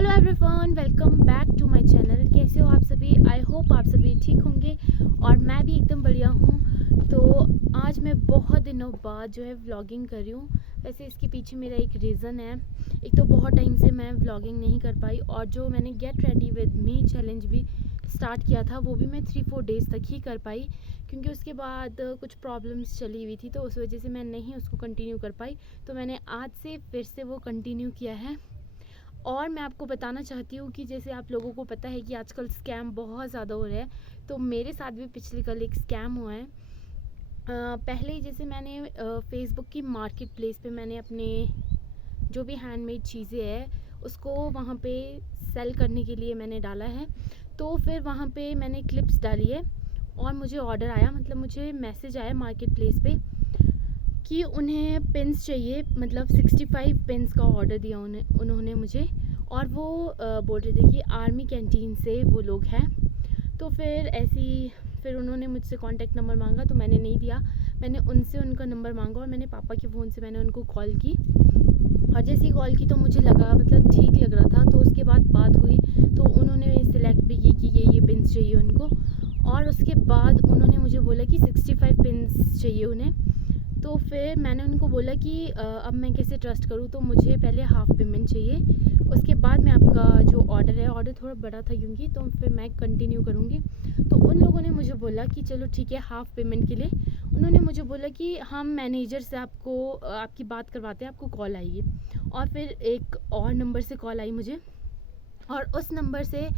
Hello everyone, welcome back to my channel. कैसे हो आप सभी? आई होप आप सभी ठीक होंगे और मैं भी एकदम बढ़िया हूँ। तो आज मैं बहुत दिनों बाद जो है व्लॉगिंग कर रही हूँ। वैसे इसके पीछे मेरा एक रीज़न है। एक तो बहुत टाइम से मैं व्लॉगिंग नहीं कर पाई और जो मैंने get ready with me challenge भी स्टार्ट किया था वो भी मैं 3-4 डेज़ तक ही कर पाई, क्योंकि उसके बाद कुछ प्रॉब्लम्स चली हुई थी, तो उस वजह से मैं नहीं उसको कंटिन्यू कर पाई। तो मैंने आज से फिर से वो कंटिन्यू किया है। और मैं आपको बताना चाहती हूँ कि जैसे आप लोगों को पता है कि आजकल स्कैम बहुत ज़्यादा हो रहे हैं, तो मेरे साथ भी पिछले कल एक स्कैम हुआ है। पहले जैसे मैंने फेसबुक की मार्केट प्लेस पे मैंने अपने जो भी हैंडमेड चीज़ें हैं उसको वहाँ पे सेल करने के लिए मैंने डाला है। तो फिर वहाँ पे मैंने क्लिप्स डाली है और मुझे ऑर्डर आया, मतलब मुझे मैसेज आया मार्केट प्लेस पे कि उन्हें पिन्स चाहिए, मतलब 65 पिन्स का ऑर्डर दिया उन्होंने मुझे। और वो बोल रहे थे कि आर्मी कैंटीन से वो लोग हैं। तो फिर उन्होंने मुझसे कांटेक्ट नंबर मांगा, तो मैंने नहीं दिया। मैंने उनसे उनका नंबर मांगा और मैंने पापा के फ़ोन से मैंने उनको कॉल की। और जैसे ही कॉल की तो मुझे लगा, मतलब ठीक लग रहा था। तो उसके बाद बात हुई तो उन्होंने सिलेक्ट भी की कि ये पिन्स चाहिए उनको। और उसके बाद उन्होंने मुझे बोला कि 65 पिन्स चाहिए उन्हें। तो फिर मैंने उनको बोला कि अब मैं कैसे ट्रस्ट करूँ, तो मुझे पहले हाफ़ पेमेंट चाहिए, उसके बाद मैं आपका जो ऑर्डर है, ऑर्डर थोड़ा बड़ा था क्योंकि, तो फिर मैं कंटिन्यू करूँगी। तो उन लोगों ने मुझे बोला कि चलो ठीक है, हाफ़ पेमेंट के लिए उन्होंने मुझे बोला कि हम मैनेजर से आपकी बात करवाते हैं, आपको कॉल आएगी। और फिर एक और नंबर से कॉल आई मुझे, और उस नंबर से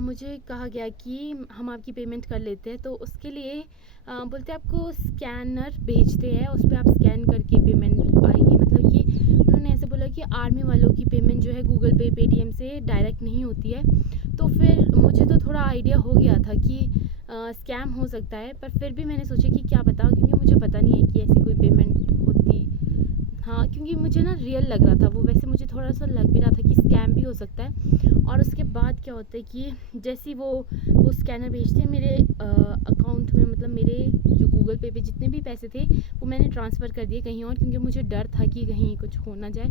मुझे कहा गया कि हम आपकी पेमेंट कर लेते हैं। तो उसके लिए बोलते आपको स्कैनर भेजते हैं, उस पर आप स्कैन करके पेमेंट आएगी। मतलब कि उन्होंने ऐसे बोला कि आर्मी वालों की पेमेंट जो है गूगल पे, पेटीएम से डायरेक्ट नहीं होती है। तो फिर मुझे तो थोड़ा आइडिया हो गया था कि स्कैम हो सकता है, पर फिर भी मैंने सोचा कि क्या पता, क्योंकि मुझे पता नहीं है कि ऐसी कोई पेमेंट होती। हाँ, क्योंकि मुझे ना रियल लग रहा था वो, वैसे मुझे थोड़ा सा लग भी रहा था कि स्कैम भी हो सकता है। और उसके बाद क्या होता है कि जैसे ही वो स्कैनर भेजते हैं मेरे अकाउंट में, मतलब मेरे जो गूगल पे जितने भी पैसे थे वो मैंने ट्रांसफ़र कर दिए कहीं और, क्योंकि मुझे डर था कि कहीं कुछ हो ना जाए।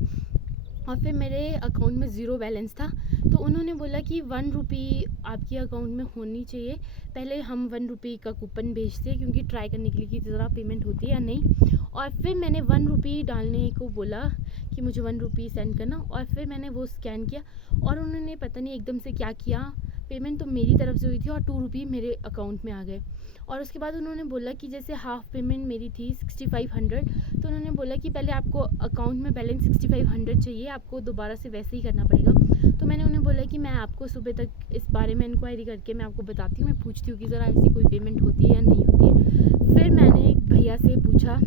और फिर मेरे अकाउंट में ज़ीरो बैलेंस था। तो उन्होंने बोला कि 1 रुपी आपके अकाउंट में होनी चाहिए। पहले हम 1 रुपी का कूपन भेजते हैं, क्योंकि ट्राई करने के लिए कि ज़रा पेमेंट होती है या नहीं। और फिर मैंने 1 रुपी डालने को बोला कि मुझे 1 रुपी सेंड करना, और फिर मैंने वो स्कैन किया और उन्होंने पता नहीं एकदम से क्या किया, पेमेंट तो मेरी तरफ से हुई थी और 2 रुपी मेरे अकाउंट में आ गए। और उसके बाद उन्होंने बोला कि जैसे हाफ़ पेमेंट मेरी थी 6500, तो उन्होंने बोला कि पहले आपको अकाउंट में बैलेंस 6500 चाहिए, आपको दोबारा से वैसे ही करना पड़ेगा। तो मैंने उन्हें बोला कि मैं आपको सुबह तक इस बारे में इंक्वायरी करके मैं आपको बताती हूँ, मैं पूछती हूँ कि ज़रा ऐसी कोई पेमेंट होती है या नहीं होती है। फिर मैंने एक भैया से पूछा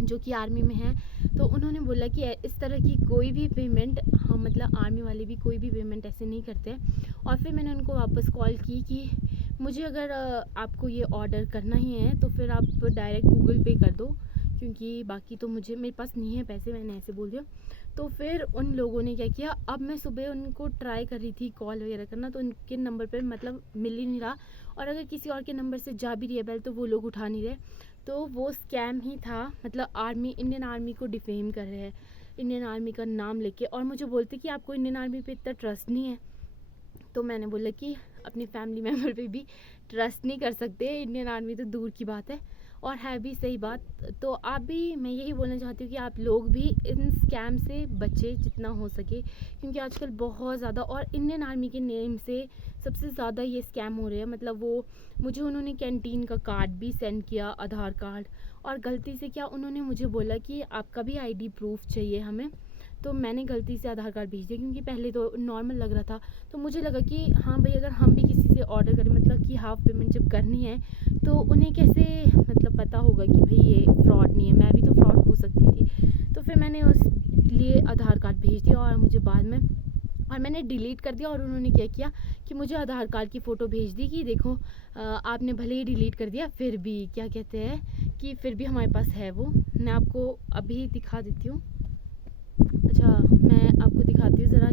जो कि आर्मी में है, तो उन्होंने बोला कि इस तरह की कोई भी पेमेंट, हाँ मतलब आर्मी वाले भी कोई भी पेमेंट ऐसे नहीं करते हैं। और फिर मैंने उनको वापस कॉल की कि मुझे अगर आपको ये ऑर्डर करना ही है तो फिर आप डायरेक्ट गूगल पे कर दो, क्योंकि बाकी तो मेरे पास नहीं है पैसे, मैंने ऐसे बोल दिया। तो फिर उन लोगों ने क्या किया, अब मैं सुबह उनको ट्राई कर रही थी कॉल वगैरह करना, तो उनके नंबर पे मतलब मिल ही नहीं रहा, और अगर किसी और के नंबर से जा भी रही है बेल तो वो लोग उठा नहीं रहे। तो वो स्कैम ही था, मतलब इंडियन आर्मी को डिफेम कर रहे हैं, इंडियन आर्मी का नाम लेके, और मुझे बोलते कि आपको इंडियन आर्मी पे इतना ट्रस्ट नहीं है। तो मैंने बोला कि अपनी फैमिली मेम्बर पे भी ट्रस्ट नहीं कर सकते, इंडियन आर्मी तो दूर की बात है, और है भी सही बात। तो आप भी, मैं यही बोलना चाहती हूँ कि आप लोग भी इन स्कैम से बचे जितना हो सके, क्योंकि आजकल बहुत ज़्यादा, और इंडियन आर्मी के नेम से सबसे ज़्यादा ये स्कैम हो रहे हैं। मतलब मुझे उन्होंने कैंटीन का कार्ड भी सेंड किया, आधार कार्ड, और गलती से क्या उन्होंने मुझे बोला कि आपका भी आईडी प्रूफ चाहिए हमें। तो मैंने गलती से आधार कार्ड भेज दिया, क्योंकि पहले तो नॉर्मल लग रहा था। तो मुझे लगा कि हाँ भाई, अगर हम भी किसी से ऑर्डर करें, मतलब कि हाफ़ पेमेंट जब करनी है, तो उन्हें कैसे मतलब पता होगा कि भाई ये फ्रॉड नहीं है, मैं भी तो फ्रॉड हो सकती थी। तो फिर मैंने उस लिए आधार कार्ड भेज दिया, और मुझे बाद में, और मैंने डिलीट कर दिया। और उन्होंने क्या किया कि मुझे आधार कार्ड की फ़ोटो भेज दी कि देखो आपने भले ही डिलीट कर दिया, फिर भी क्या कहते हैं कि फिर भी हमारे पास है वो। मैं आपको अभी दिखा देती हूँ। अच्छा, मैं आपको दिखाती हूँ ज़रा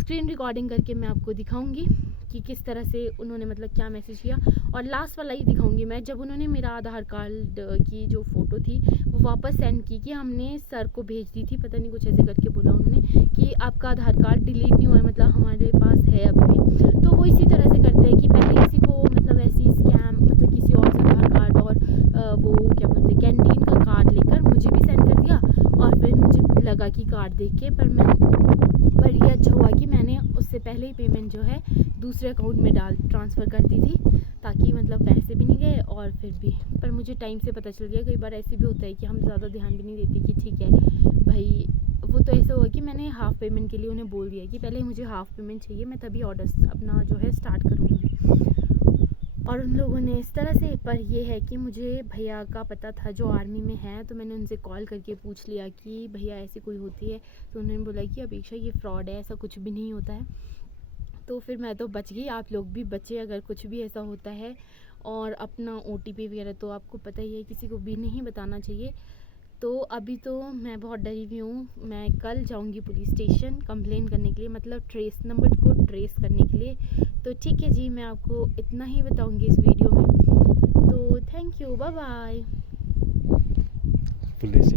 स्क्रीन रिकॉर्डिंग करके मैं आपको दिखाऊंगी कि किस तरह से उन्होंने मतलब क्या मैसेज किया। और लास्ट वाला ही दिखाऊंगी मैं, जब उन्होंने मेरा आधार कार्ड की जो फ़ोटो थी वो वापस सेंड की कि हमने सर को भेज दी थी, पता नहीं कुछ ऐसे करके बोला उन्होंने कि आपका आधार कार्ड डिलीट नहीं हुआ है, मतलब हमारे पास है अभी भी। तो वो इसी तरह से करते हैं कि पहले किसी को मतलब ऐसी स्कैम, मतलब किसी और से आधार कार्ड और वो क्या बोलते हैं कैंटीन का कार्ड लेकर मुझे भी सेंड कर दिया, और फिर मुझे लगा कि कार्ड देख के पर ये अच्छा हुआ कि मैंने उससे पहले ही पेमेंट जो है दूसरे अकाउंट में ट्रांसफ़र कर दी थी, ताकि मतलब पैसे भी नहीं गए और फिर भी, पर मुझे टाइम से पता चल गया। कई बार ऐसे भी होता है कि हम ज़्यादा ध्यान भी नहीं देते कि ठीक है भाई, वो तो ऐसा हुआ कि मैंने हाफ़ पेमेंट के लिए उन्हें बोल दिया कि पहले मुझे हाफ़ पेमेंट चाहिए, मैं तभी ऑर्डर अपना जो है स्टार्ट करूँगी। और उन लोगों ने इस तरह से, पर ये है कि मुझे भैया का पता था जो आर्मी में है, तो मैंने उनसे कॉल करके पूछ लिया कि भैया ऐसी कोई होती है, तो उन्होंने बोला कि अपेक्षा ये फ्रॉड है, ऐसा कुछ भी नहीं होता है। तो फिर मैं तो बच गई, आप लोग भी बचे अगर कुछ भी ऐसा होता है। और अपना OTP वगैरह तो आपको पता ही है, किसी को भी नहीं बताना चाहिए। तो अभी तो मैं बहुत डरी हुई हूँ, मैं कल जाऊँगी पुलिस स्टेशन कंप्लेन करने के लिए, मतलब ट्रेस नंबर को ट्रेस करने के लिए। तो ठीक है जी, मैं आपको इतना ही बताऊँगी इस वीडियो में। तो thank you, bye bye. Police